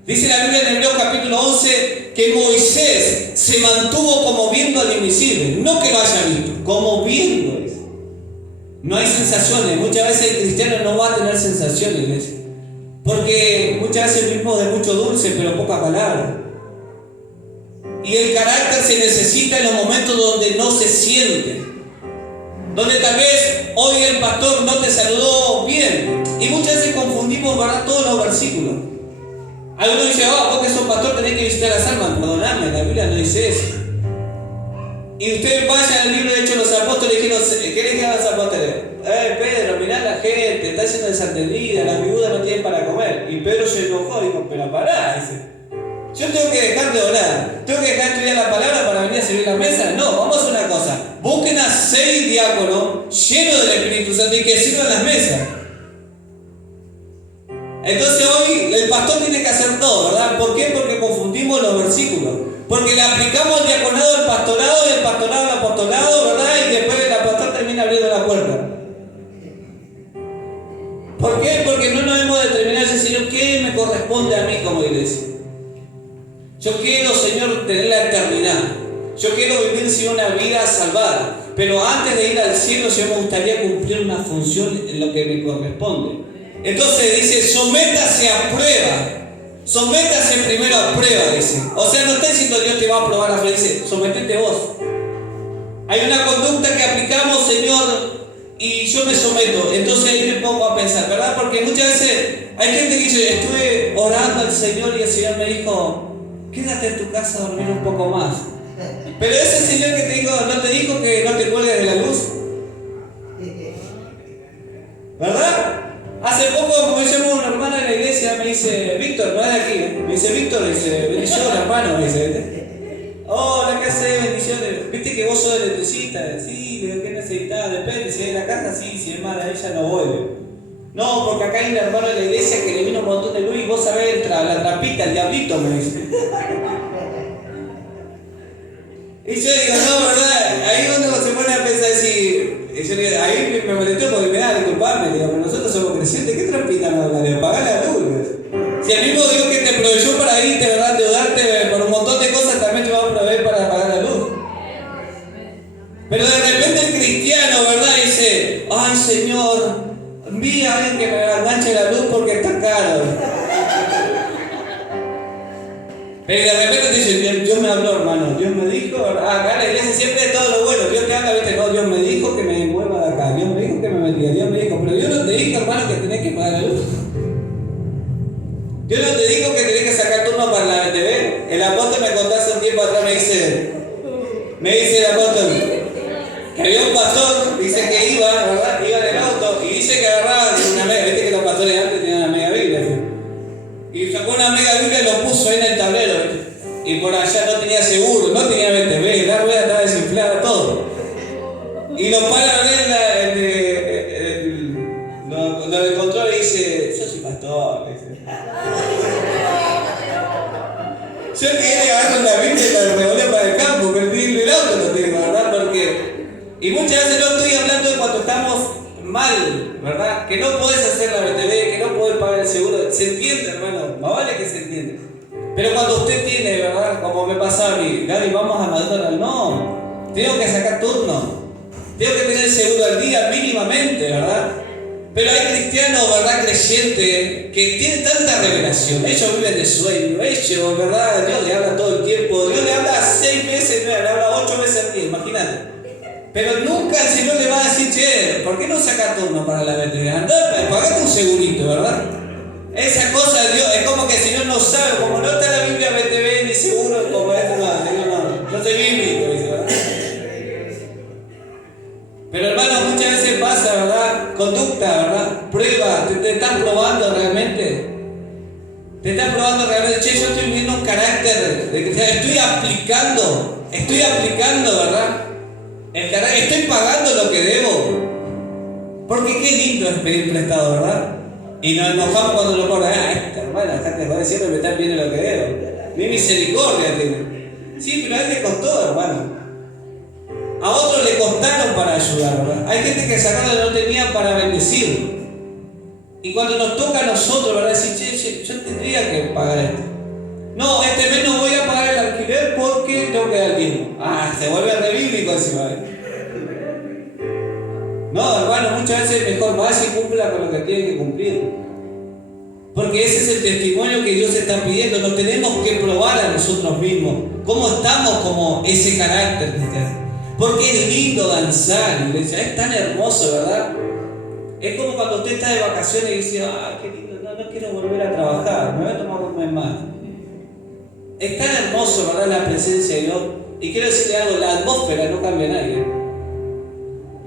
Dice la Biblia en Hebreos capítulo 11 que Moisés se mantuvo como viendo al invisible. No que lo haya visto, como viendo. No hay sensaciones. Muchas veces el cristiano no va a tener sensaciones, iglesia. Porque muchas veces vivimos de mucho dulce, pero poca palabra. Y el carácter se necesita en los momentos donde no se siente. Donde tal vez hoy el pastor no te saludó bien. Y muchas veces confundimos, ¿verdad?, todos los versículos. Algunos dicen, vos que sos pastor tenés que visitar las almas. Perdóname, la Biblia no dice eso. Y ustedes vayan al libro de Hechos de los Apóstoles y dijeron, ¿qué le dijeron a los apóstoles? Pedro, mirá la gente, está siendo desatendida, las viudas no tienen para comer. Y Pedro se enojó y dijo, pero pará, dice. Yo tengo que dejar de orar, tengo que dejar de estudiar la palabra para venir a servir la mesa. No, vamos a hacer una cosa. Busquen a 6 diáconos llenos del Espíritu Santo y que sirvan las mesas. Entonces hoy el pastor tiene que hacer todo, ¿verdad? ¿Por qué? Porque confundimos los versículos. Porque le aplicamos el diaconado al pastorado y el pastorado al apostolado, ¿verdad? Y después el pastor termina abriendo la puerta. ¿Por qué? Porque no nos hemos determinado ese Señor, ¿qué me corresponde a mí como iglesia? Yo quiero, Señor, tener la eternidad. Yo quiero vivir sin una vida salvada. Pero antes de ir al cielo, Señor, me gustaría cumplir una función en lo que me corresponde. Entonces dice, sométase a prueba. Sométase primero a prueba, dice. O sea, no está diciendo Dios te va a probar a prueba, dice, sometete vos. Hay una conducta que aplicamos, Señor, y yo me someto. Entonces ahí me pongo a pensar, ¿verdad? Porque muchas veces hay gente que dice, estuve orando al Señor y el Señor me dijo, quédate en tu casa a dormir un poco más. Pero ese Señor que te dijo, ¿no te dijo que no te cuelgues de la luz? ¿Verdad? Hace poco me llamó una hermana de la iglesia, me dice, Víctor, no es de aquí, me dice, Víctor, dice, bendición hermano, me dice, ¿viste? Hola, ¿qué haces? Bendiciones. ¿Viste que vos sos electricista? Sí, le digo, ¿qué necesitas? Depende, si hay en la casa, sí, si es más de ella, no vuelve. No, porque acá hay un hermano de la iglesia que le vino un montón de luz y vos sabés, la trapita, el diablito, me dice. Y yo digo, no, ¿verdad? Ahí es donde uno se pone a pensar así. Yo digo, ahí me molestó porque me da, disculpame, digo, pero nosotros somos creyentes, ¿qué trapita nos habla? De apagar la luz. Si el mismo Dios que te proveyó para irte, ¿verdad? Deudarte por un montón de cosas, también te va a proveer para apagar la luz. Pero de repente el cristiano, ¿verdad? Dice, ay Señor, vi a alguien que me enganche la luz porque está caro. Pero de repente te dice, Dios me habló, hermano, Dios me dijo, acá en la iglesia siempre es todo lo bueno, Dios te habla, viste, no, Dios me dijo que me mueva de acá, Dios me dijo que me metía, Dios me dijo, pero Dios no te dijo, hermano, que tenés que pagar la luz. Dios no te dijo que tenés que sacar turno para la BTV. El apóstol me contó hace un tiempo atrás, me dice el apóstol, que había un pastor, dice que iba, ¿verdad? Iba en el auto y dice que agarraba una mega, viste que los pastores antes tenían una mega Biblia, ¿sí? Y sacó una mega Biblia y lo puso ahí en el tablero, ¿viste? Y por allá no tenía seguro, no tenía BTV, la rueda estaba desinflada, todo. Y lo para lo del control y dice, yo soy pastor, dice. Yo quería agarrar la Biblia y la revolver para el campo, pero el auto lo tengo, ¿verdad? Porque, y muchas veces no estoy hablando de cuando estamos mal, ¿verdad? Que no podés hacer la BTV, que no podés pagar el seguro. se entiende, hermano, más vale que se entiende. Pero cuando usted tiene, ¿verdad? Como me pasa a mí, Gaby, vamos a McDonald's, no, tengo que sacar turno, tengo que tener seguro al día mínimamente, ¿verdad? Pero hay cristianos, ¿verdad? Creyentes que tienen tanta revelación, ellos viven de sueño, ellos, ¿verdad? Dios le habla todo el tiempo, Dios le habla 6 veces, le habla 8 veces al día, imagínate. Pero nunca el Señor le va a decir, che, ¿por qué no saca turno para la BTV? Andá, pagate un segurito, ¿verdad? Esa cosa de Dios, es como que el Señor no sabe, como no está la Biblia BTV ni seguro, como es, no soy bíblico, dice, ¿verdad? Pero hermano, muchas veces pasa, ¿verdad? Conducta, ¿verdad? Prueba, te están probando realmente. Te están probando realmente, che, yo estoy viendo un carácter de cristiano, estoy aplicando, ¿verdad? Estoy pagando lo que debo. Porque qué lindo es pedir prestado, ¿verdad? Y nos enojamos cuando lo cobran. Esta hermana, dejate de joder, siempre me están viendo lo que debo. Ni misericordia tiene. Sí, pero a él le costó, hermano. A otros le costaron para ayudar, ¿verdad? Hay gente que sacarlo no tenía para bendecir. Y cuando nos toca a nosotros, ¿verdad? Decir, che, yo tendría que pagar esto. No, este mes no voy a pagar el alquiler porque tengo que dar tiempo. Se vuelve re bíblico encima. No, hermano, muchas veces mejor vas y cumpla con lo que tiene que cumplir. Porque ese es el testimonio que Dios está pidiendo. Nos tenemos que probar a nosotros mismos. ¿Cómo estamos como ese carácter cristiano? Porque es lindo danzar, iglesia. Es tan hermoso, ¿verdad? Es como cuando usted está de vacaciones y dice, qué lindo, no quiero volver a trabajar, me voy a tomar un mes más. Es tan hermoso, ¿verdad? La presencia de Dios. Y quiero decirle algo, la atmósfera no cambia a nadie.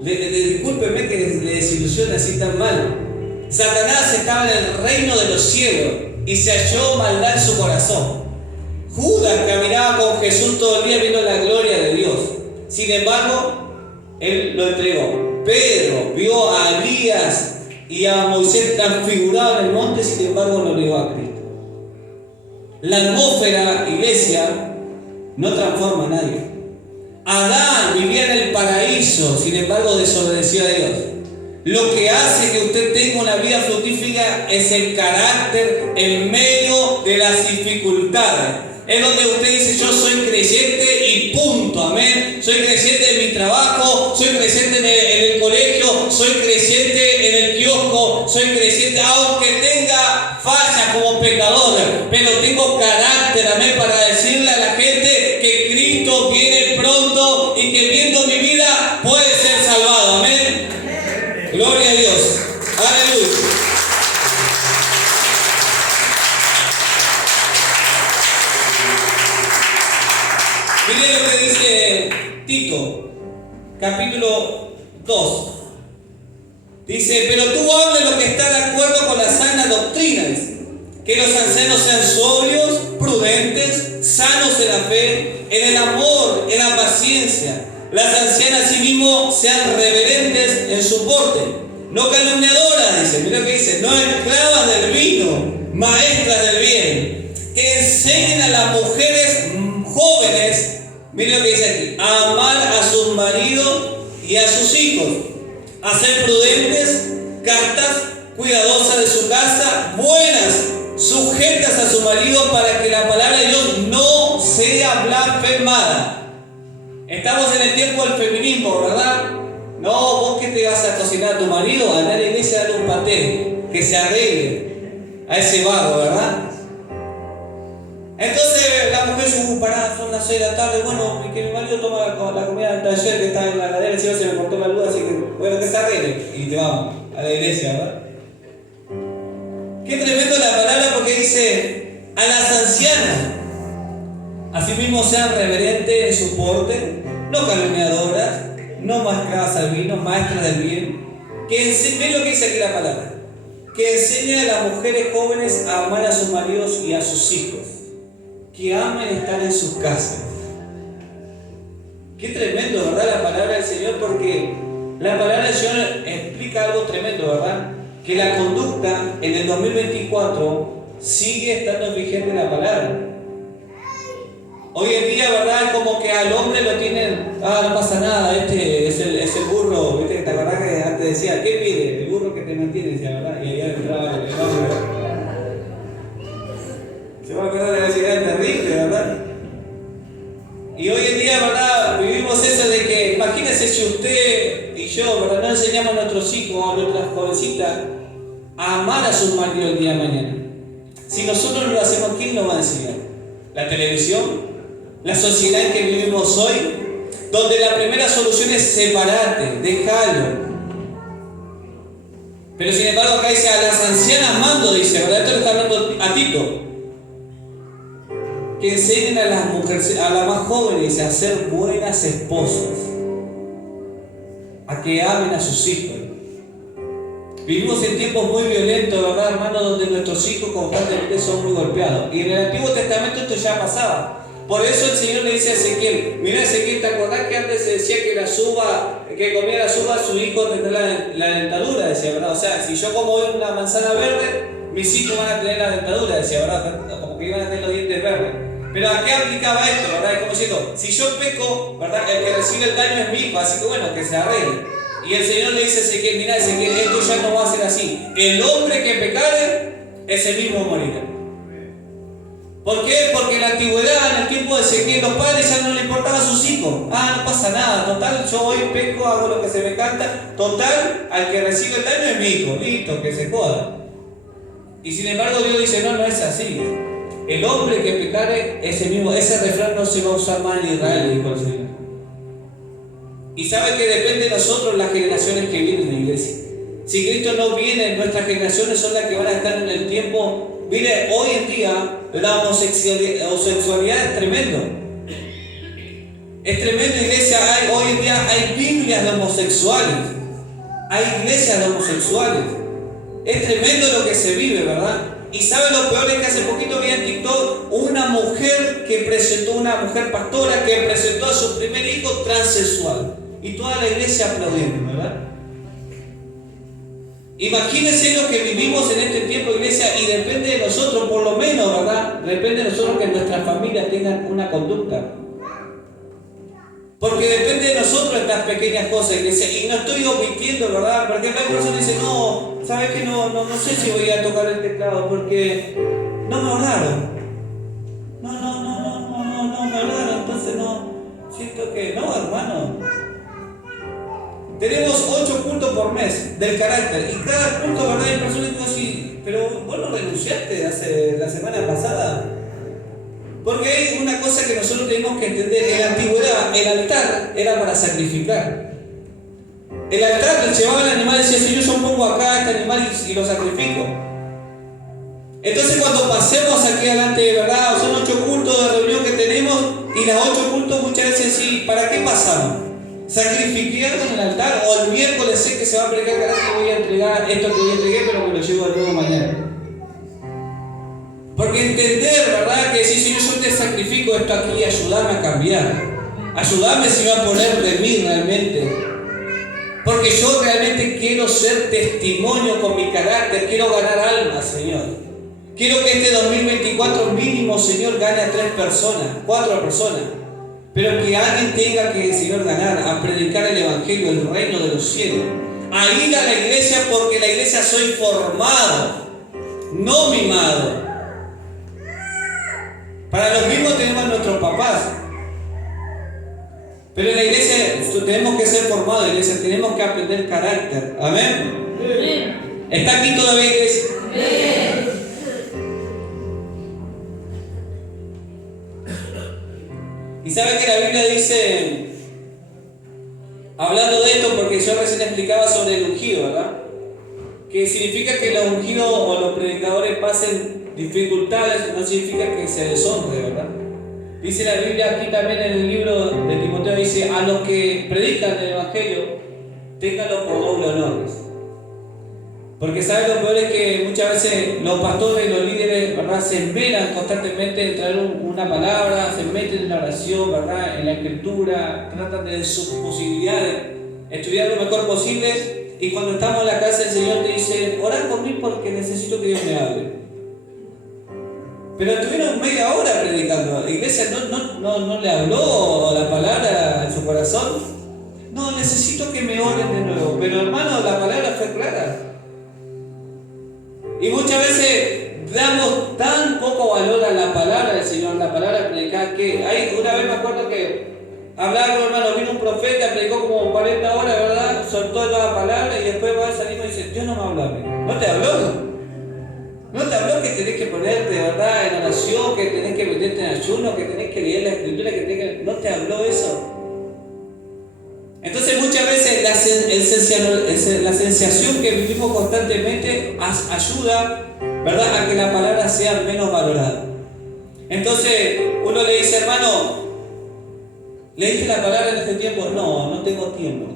Discúlpeme que le desilusione así tan mal. Satanás estaba en el reino de los cielos y se halló maldad en su corazón. Judas caminaba con Jesús todo el día viendo la gloria de Dios. Sin embargo, él lo entregó. Pedro vio a Elías y a Moisés transfigurados en el monte, sin embargo lo negó a Cristo. La atmósfera, iglesia, no transforma a nadie. Adán vivía en el paraíso, sin embargo desobedeció a Dios. Lo que hace que usted tenga una vida fructífera es el carácter en medio de las dificultades. Es donde usted dice, yo soy creyente y punto, amén. Soy creyente en mi trabajo, soy creyente en el colegio, soy creyente en el kiosco, soy creyente aunque tenga fallas como pecador, pero tengo carácter, amén, para decirle a la gente que Cristo viene pronto y que viendo mi vida puede ser salvado, amén. Gloria a Dios, aleluya. Miren lo que dice Tito, capítulo 2. Dice, pero tú habla lo que está de acuerdo con la sana doctrina. Dice, que los ancianos sean sobrios, prudentes, sanos en la fe, en el amor, en la paciencia. Las ancianas asimismo sean reverentes en su porte, no calumniadoras, dice, mira lo que dice, no esclavas del vino, maestras del bien, que enseñen a las mujeres jóvenes, mira lo que dice aquí, a amar a sus maridos y a sus hijos, a ser prudentes, castas, cuidadosas de su casa, buenas, sujetas a su marido para que la palabra de Dios no sea blasfemada. Estamos en el tiempo del feminismo, ¿verdad? No, vos que te vas a cocinar a tu marido, a la iglesia darle un paté, que se arregle a ese vago, ¿verdad? Entonces la mujer dice, pará, son las 6 de la tarde, bueno, y que mi marido toma la comida del taller que está en la heladera, si no se me cortó la luz, así que bueno, que se arregle. Y te vamos a la iglesia, ¿verdad? Qué tremendo la palabra porque dice, a las ancianas, asimismo sean reverentes en su porte, no calumniadoras, no mascadas al vino, maestras del bien, que ven lo que dice aquí la palabra, que enseñen a las mujeres jóvenes a amar a sus maridos y a sus hijos, que amen estar en sus casas. Qué tremendo, ¿verdad? La palabra del Señor, porque la palabra del Señor explica algo tremendo, ¿verdad? Que la conducta en el 2024 sigue estando vigente la palabra. Hoy en día, ¿verdad? Como que al hombre lo tienen, no pasa nada, este es el burro, ¿viste? ¿Te acordás que antes decía, qué pide? El burro que te mantiene, decía, ¿verdad? Y ahí entraba el hombre. enseñamos a nuestros hijos, a nuestras jovencitas, a amar a sus maridos el día de mañana? Si nosotros no lo hacemos, ¿quién nos va a enseñar? ¿La televisión? ¿La sociedad en que vivimos hoy? Donde la primera solución es separarte, déjalo. Pero sin embargo acá dice, a las ancianas mando, dice, ¿verdad? Esto le está hablando a Tito. Que enseñen a las mujeres, a las más jóvenes, dice, a ser buenas esposas. A que amen a sus hijos. Vivimos en tiempos muy violentos, ¿verdad, hermano? Donde nuestros hijos constantemente son muy golpeados. Y en el Antiguo Testamento esto ya pasaba. Por eso el Señor le dice a Ezequiel, mira Ezequiel, ¿te acordás que antes se decía que que comía las uvas, su hijo tendrá la dentadura? Decía, ¿verdad? O sea, si yo como hoy una manzana verde, mis hijos van a tener la dentadura, decía, ¿verdad? Como que iban a tener los dientes verdes. Pero ¿a qué aplicaba esto, verdad? Es como diciendo, si yo peco, ¿verdad? El que recibe el daño es mi hijo, así que bueno, que se arregle. Y el Señor le dice a Ezequiel, mira Ezequiel, esto ya no va a ser así. El hombre que pecare, ese mismo morirá. ¿Por qué? Porque en la antigüedad, en el tiempo de Ezequiel, los padres ya no le importaban a sus hijos. Ah, no pasa nada, total, yo hoy peco, hago lo que se me canta. Total, al que recibe el daño es mi hijo, listo, que se joda. Y sin embargo Dios dice, no, no es así. El hombre que pecare, ese refrán no se va a usar más en Israel, dijo el Señor. Y sabe que depende de nosotros las generaciones que vienen en la iglesia. Si Cristo no viene, nuestras generaciones son las que van a estar en el tiempo. Mire, hoy en día la homosexualidad es tremendo. Es tremendo, iglesia. Hoy en día hay Biblias de homosexuales. Hay iglesias de homosexuales. Es tremendo lo que se vive, ¿verdad? Y ¿sabe lo peor? Es que hace poquito vi en TikTok una mujer pastora que presentó a su primer hijo transexual. Y toda la iglesia aplaudiendo, ¿verdad? Imagínense lo que vivimos en este tiempo, iglesia, y depende de nosotros, por lo menos, ¿verdad? Depende de nosotros que nuestras familias tengan una conducta. Porque depende de nosotros estas pequeñas cosas, iglesia. Y no estoy omitiendo, ¿verdad? Porque hay personas que dicen, no, ¿sabes qué? No sé si voy a tocar el teclado porque no me hablaron. No me hablaron, entonces no, siento que no, hermano. Tenemos 8 cultos por mes del carácter. Y cada culto, ¿verdad? Hay personas que dicen así, pero vos no renunciaste la semana pasada. Porque hay una cosa que nosotros tenemos que entender. En la antigüedad, el altar era para sacrificar. El altar llevaba el animal y decía, Señor, yo pongo acá este animal y lo sacrifico. Entonces cuando pasemos aquí adelante, ¿verdad? Son 8 cultos de reunión que tenemos y las 8 cultos muchas veces sí, ¿para qué pasamos? Sacrificar en el altar, o el miércoles sé que se va a predicar, que voy a entregar esto que yo entregué, pero me lo llevo de nuevo mañana. Porque entender, ¿verdad? Que si Señor, yo te sacrifico esto aquí y ayúdame a cambiar. Ayúdame, Señor, a poner de mí realmente. Porque yo realmente quiero ser testimonio con mi carácter, quiero ganar almas, Señor. Quiero que este 2024 mínimo, Señor, gane a 3 personas, 4 personas. Pero que alguien tenga que, Señor, ganar, a predicar el Evangelio, el reino de los cielos. A ir a la iglesia porque la iglesia soy formado, no mimado. Para los mismos tenemos a nuestros papás. Pero en la iglesia tenemos que ser formados, iglesia, tenemos que aprender carácter. ¿Amén? Amén. ¿Está aquí todavía, iglesia? Amén. Y sabe que la Biblia dice, hablando de esto, porque yo recién explicaba sobre el ungido, ¿verdad? Que significa que los ungidos o los predicadores pasen dificultades, no significa que se deshonre, ¿verdad? Dice la Biblia aquí también en el libro de Timoteo, dice, a los que predican el Evangelio, ténganlo por doble honor. Porque ¿saben lo peor? Es que muchas veces los pastores, los líderes, ¿verdad? Se esmeran constantemente en traer una palabra, se meten en la oración, ¿verdad? En la escritura, tratan de sus posibilidades, estudiar lo mejor posible, y cuando estamos en la casa del Señor te dicen, orad por mí porque necesito que Dios me hable. Pero estuvieron media hora predicando. La iglesia no le habló la palabra en su corazón. No, necesito que me oren de nuevo. Pero hermano, la palabra fue clara. Y muchas veces damos tan poco valor a la palabra del Señor, la palabra predicada, que una vez me acuerdo que hablarlo, hermano. Vino un profeta, predicó como 40 horas, ¿verdad? Soltó la palabra y después va a salir y dice, Dios no me habló a mí. ¿No te habló? ¿No te habló que tenés que ponerte, ¿verdad?, en oración, que tenés que meterte en ayuno, que tenés que leer la escritura, que tenés que... ¿No te habló eso? Entonces muchas veces la sensación que vivimos constantemente ayuda, ¿verdad?, a que la palabra sea menos valorada. Entonces uno le dice, hermano, ¿leíste la palabra en este tiempo? No tengo tiempo.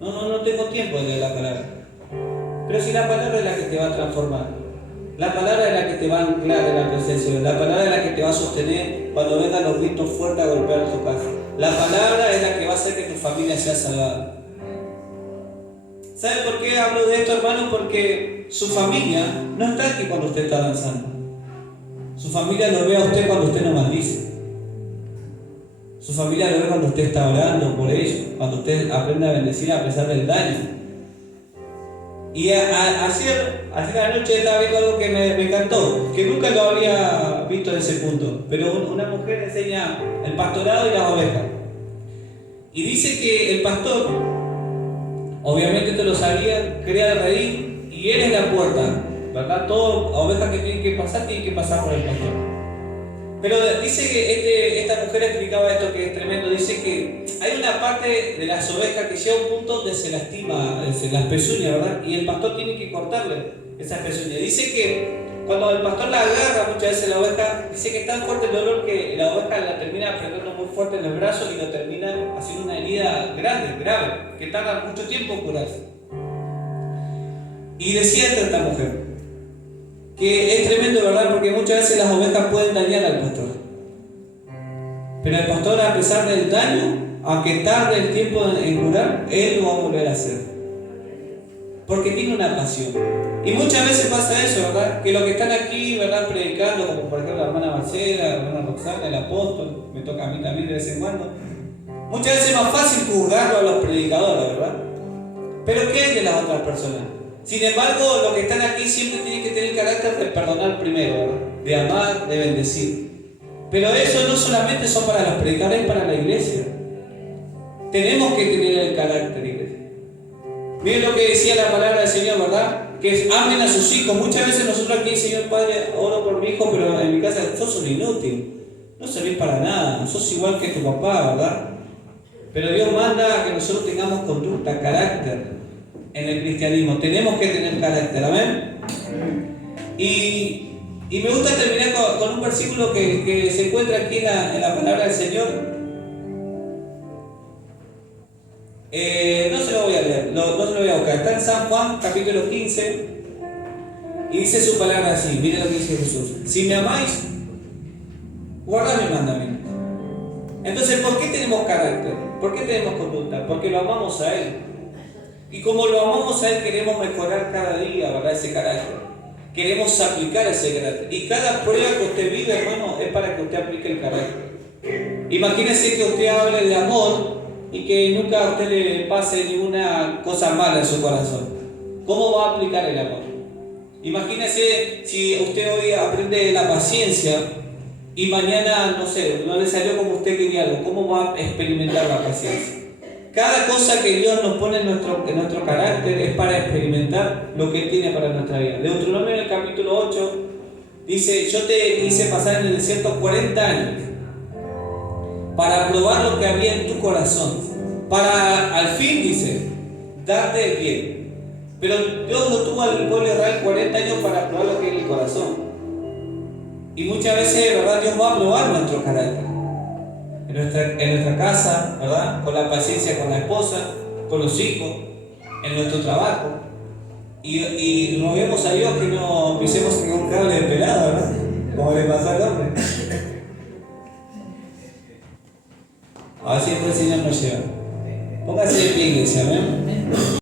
No tengo tiempo de leer la palabra. Pero si la palabra es la que te va a transformar, la palabra es la que te va a anclar en la presencia, la palabra es la que te va a sostener cuando vengan los gritos fuertes a golpear tu casa. La palabra es la que va a hacer que tu familia sea salvada. ¿Sabe por qué hablo de esto, hermano? Porque su familia no está aquí cuando usted está danzando. Su familia lo ve a usted cuando usted no maldice. Su familia lo ve cuando usted está orando por ellos, cuando usted aprende a bendecir a pesar del daño. Y ayer la noche estaba viendo algo que me encantó, que nunca lo había visto en ese punto. Pero una mujer enseña el pastorado y las ovejas. Y dice que el pastor, obviamente esto lo sabía, crea el redil y él es la puerta, ¿verdad? Todas las ovejas que tienen que pasar por el pastor. Pero dice que esta mujer explicaba esto que es tremendo. Dice que hay una parte de las ovejas que llega a un punto donde se lastima, se las pezuñas, ¿verdad? Y el pastor tiene que cortarle esas pezuñas. Dice que cuando el pastor la agarra muchas veces la oveja, dice que es tan fuerte el dolor que la oveja la termina apretando muy fuerte en los brazos y lo termina haciendo una herida grande, grave, que tarda mucho tiempo en curarse. Y decía esta mujer, que es tremendo, ¿verdad? Porque muchas veces las ovejas pueden dañar al pastor. Pero el pastor, a pesar del daño, aunque tarde el tiempo en curar, él lo va a volver a hacer. Porque tiene una pasión. Y muchas veces pasa eso, ¿verdad? Que los que están aquí, ¿verdad?, predicando, como por ejemplo la hermana Marcela, la hermana Roxana, el apóstol, me toca a mí también de vez en cuando. Muchas veces es más fácil juzgarlo a los predicadores, ¿verdad? Pero ¿qué es de las otras personas? Sin embargo, los que están aquí siempre tienen que tener el carácter de perdonar primero, ¿verdad?, de amar, de bendecir. Pero eso no solamente son para los predicadores, es para la iglesia. Tenemos que tener el carácter, iglesia. Miren lo que decía la palabra del Señor, ¿verdad? Que amen a sus hijos. Muchas veces nosotros aquí, Señor Padre, oro por mi hijo, pero en mi casa sos un inútil. No servís para nada, sos igual que tu papá, ¿verdad? Pero Dios manda que nosotros tengamos conducta, carácter. En el cristianismo tenemos que tener carácter, ¿amén? Y me gusta terminar con un versículo que se encuentra aquí en la palabra del Señor. No se lo voy a leer, no se lo voy a buscar. Está en San Juan, capítulo 15, y dice su palabra así. Miren lo que dice Jesús: si me amáis, guardad mis mandamientos. Entonces, ¿por qué tenemos carácter? ¿Por qué tenemos conducta? Porque lo amamos a Él. Y como lo amamos a Él, queremos mejorar cada día, ¿verdad?, ese carácter. Queremos aplicar ese carácter. Y cada prueba que usted vive, hermano, es para que usted aplique el carácter. Imagínese que usted hable de amor y que nunca a usted le pase ninguna cosa mala en su corazón. ¿Cómo va a aplicar el amor? Imagínese si usted hoy aprende la paciencia y mañana, no sé, no le salió como usted quería algo. ¿Cómo va a experimentar la paciencia? Cada cosa que Dios nos pone en nuestro carácter es para experimentar lo que Él tiene para nuestra vida. Deuteronomio en el capítulo 8 dice: yo te hice pasar en el desierto 40 años para probar lo que había en tu corazón, para al fin, dice, darte el bien. Pero Dios lo tuvo al pueblo de Israel 40 años para probar lo que hay en el corazón. Y muchas veces, ¿verdad?, Dios va a probar nuestro carácter. En nuestra casa, ¿verdad?, con la paciencia con la esposa, con los hijos, en nuestro trabajo. Y roguemos a Dios que no pisemos un cable de pelado, ¿verdad?, como le pasó al hombre. A ver si después el Señor nos lleva. Póngase de pie, iglesia, ¿ven?